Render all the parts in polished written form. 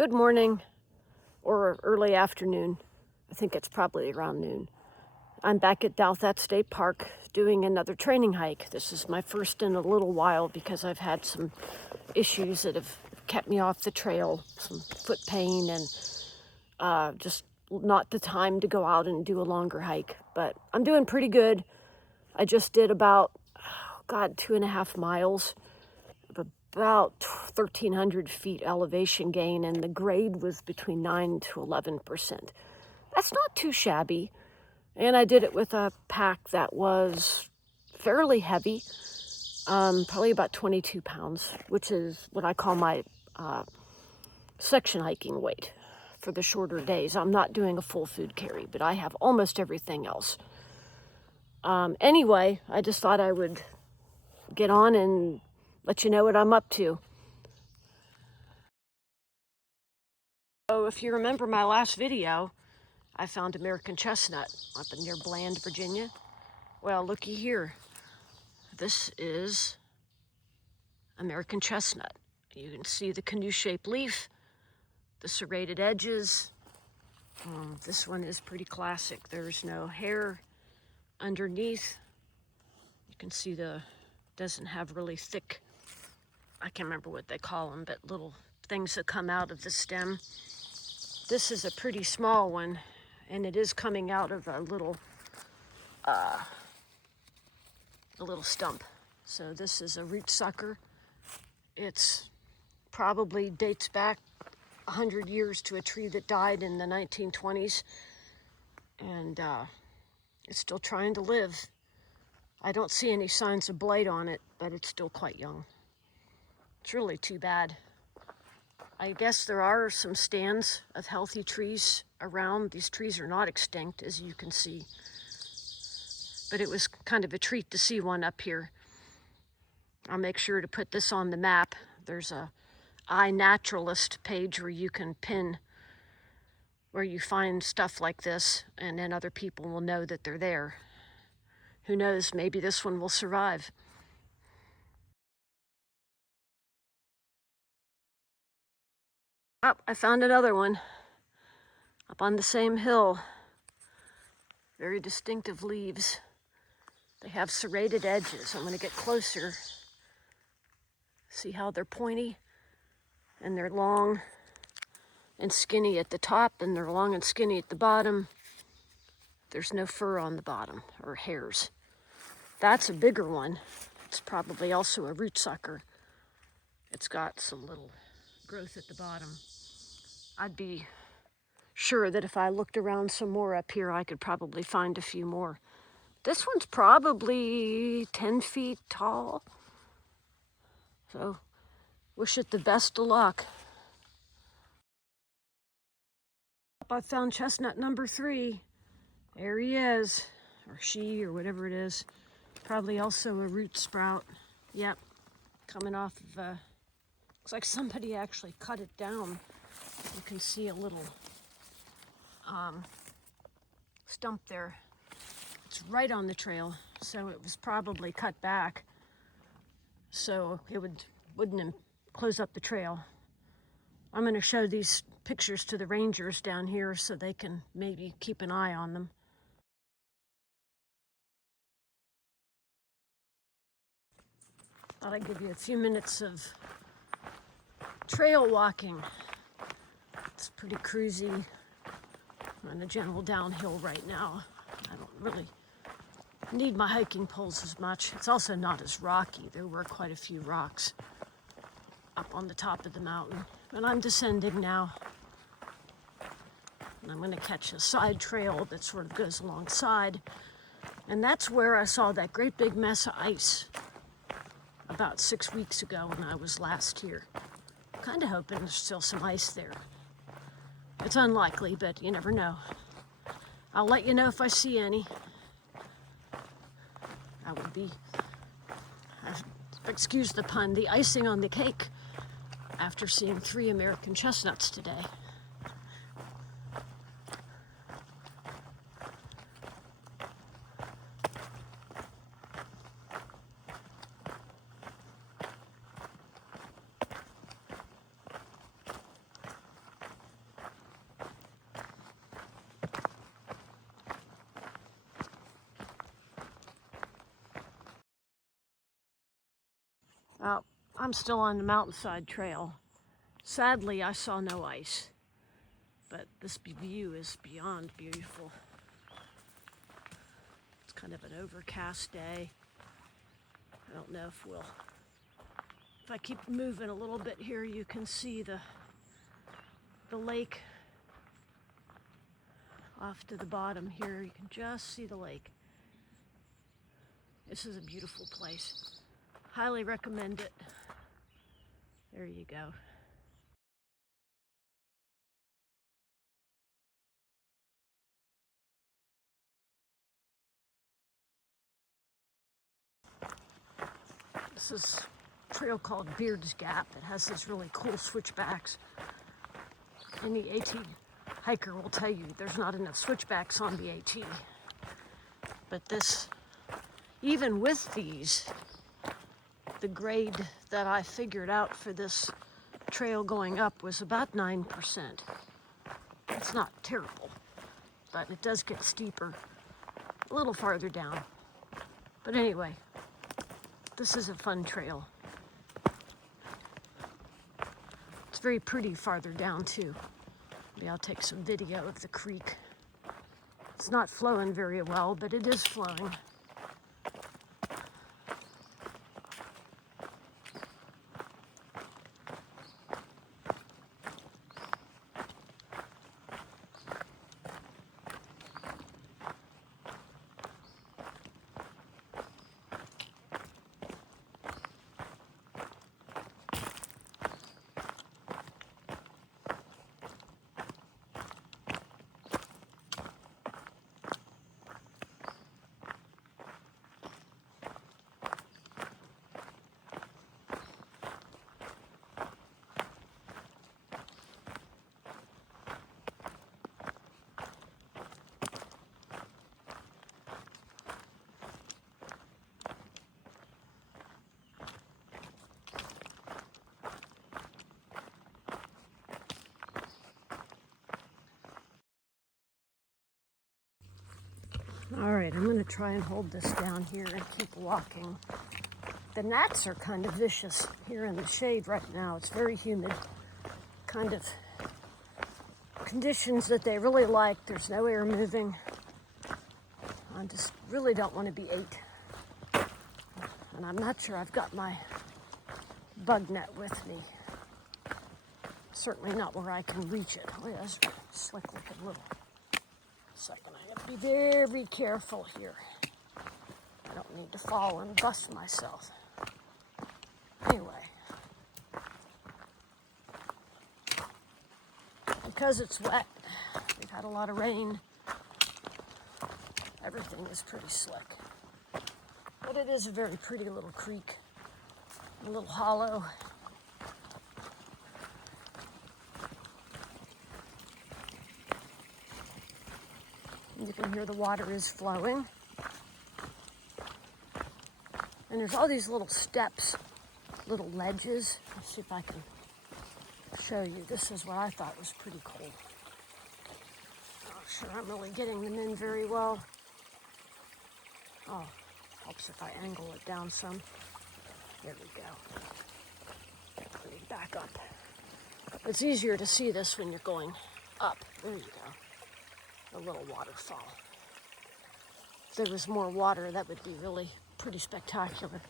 Good morning or early afternoon. I think it's probably around noon. I'm back at Douthat State Park doing another training hike. This is my first in a little while because I've had some issues that have kept me off the trail, some foot pain and just not the time to go out and do a longer hike. But I'm doing pretty good. I just did about, 2.5 miles. About 1,300 feet elevation gain, and the grade was between 9 to 11%. That's not too shabby, and I did it with a pack that was fairly heavy, probably about 22 pounds, which is what I call my section hiking weight for the shorter days. I'm not doing a full food carry, but I have almost everything else. Anyway, I just thought I would get on and let you know what I'm up to. So if you remember my last video, I found American Chestnut up near Bland, Virginia. Well, looky here. This is American Chestnut. You can see the canoe-shaped leaf, the serrated edges. This one is pretty classic. There's no hair underneath. You can see doesn't have really thick, I can't remember what they call them, but little things that come out of the stem. This is a pretty small one, and it is coming out of a little stump. So this is a root sucker. It's probably dates back 100 years to a tree that died in the 1920s, and it's still trying to live. I don't see any signs of blight on it, but it's still quite young. It's really too bad. I guess there are some stands of healthy trees around. These trees are not extinct, as you can see. But it was kind of a treat to see one up here. I'll make sure to put this on the map. There's a iNaturalist page where you can pin where you find stuff like this, and then other people will know that they're there. Who knows, maybe this one will survive. Oh, I found another one up on the same hill. Very distinctive leaves. They have serrated edges. I'm going to get closer. See how they're pointy? And they're long and skinny at the top, and they're long and skinny at the bottom. There's no fur on the bottom, or hairs. That's a bigger one. It's probably also a root sucker. It's got some little growth at the bottom. I'd be sure that if I looked around some more up here, I could probably find a few more. This one's probably 10 feet tall. So, wish it the best of luck. I found chestnut number 3. There he is, or she, or whatever it is. Probably also a root sprout. Yep, coming off of, looks like somebody actually cut it down. You can see a little stump there. It's right on the trail, so it was probably cut back so it wouldn't close up the trail. I'm going to show these pictures to the rangers down here so they can maybe keep an eye on them. Thought I'd give you a few minutes of trail walking. It's pretty cruisy. I'm on a gentle downhill right now. I don't really need my hiking poles as much. It's also not as rocky. There were quite a few rocks up on the top of the mountain. And I'm descending now. And I'm going to catch a side trail that sort of goes alongside. And that's where I saw that great big mess of ice about 6 weeks ago when I was last here. Kind of hoping there's still some ice there. It's unlikely, but you never know. I'll let you know if I see any. That would be, excuse the pun, the icing on the cake after seeing 3 American chestnuts today. I'm still on the mountainside trail. Sadly, I saw no ice, but this view is beyond beautiful. It's kind of an overcast day. I don't know if I keep moving a little bit here, you can see the lake off to the bottom here. You can just see the lake. This is a beautiful place. Highly recommend it. There you go. This is a trail called Beard's Gap. It has these really cool switchbacks. Any AT hiker will tell you there's not enough switchbacks on the AT. But this, even with these, the grade that I figured out for this trail going up was about 9%. It's not terrible, but it does get steeper a little farther down. But anyway, this is a fun trail. It's very pretty farther down too. Maybe I'll take some video of the creek. It's not flowing very well, but it is flowing. All right, I'm gonna try and hold this down here and keep walking. The gnats are kind of vicious here in the shade right now. It's very humid, kind of conditions that they really like. There's no air moving. I just really don't want to be ate. And I'm not sure I've got my bug net with me. Certainly not where I can reach it. Oh, yeah, that's slick looking little. Second, I have to be very careful here. I don't need to fall and bust myself. Anyway, because it's wet, we've had a lot of rain, everything is pretty slick. But it is a very pretty little creek, a little hollow. You can hear the water is flowing. And there's all these little steps, little ledges. Let's see if I can show you. This is what I thought was pretty cool. Not sure I'm really getting them in very well. Oh, helps if I angle it down some. There we go. Let me back up. It's easier to see this when you're going up. There you go. A little waterfall. If there was more water, that would be really pretty spectacular.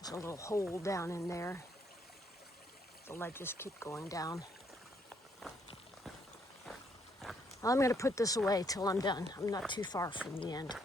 There's a little hole down in there. The ledges keep going down. I'm going to put this away till I'm done. I'm not too far from the end.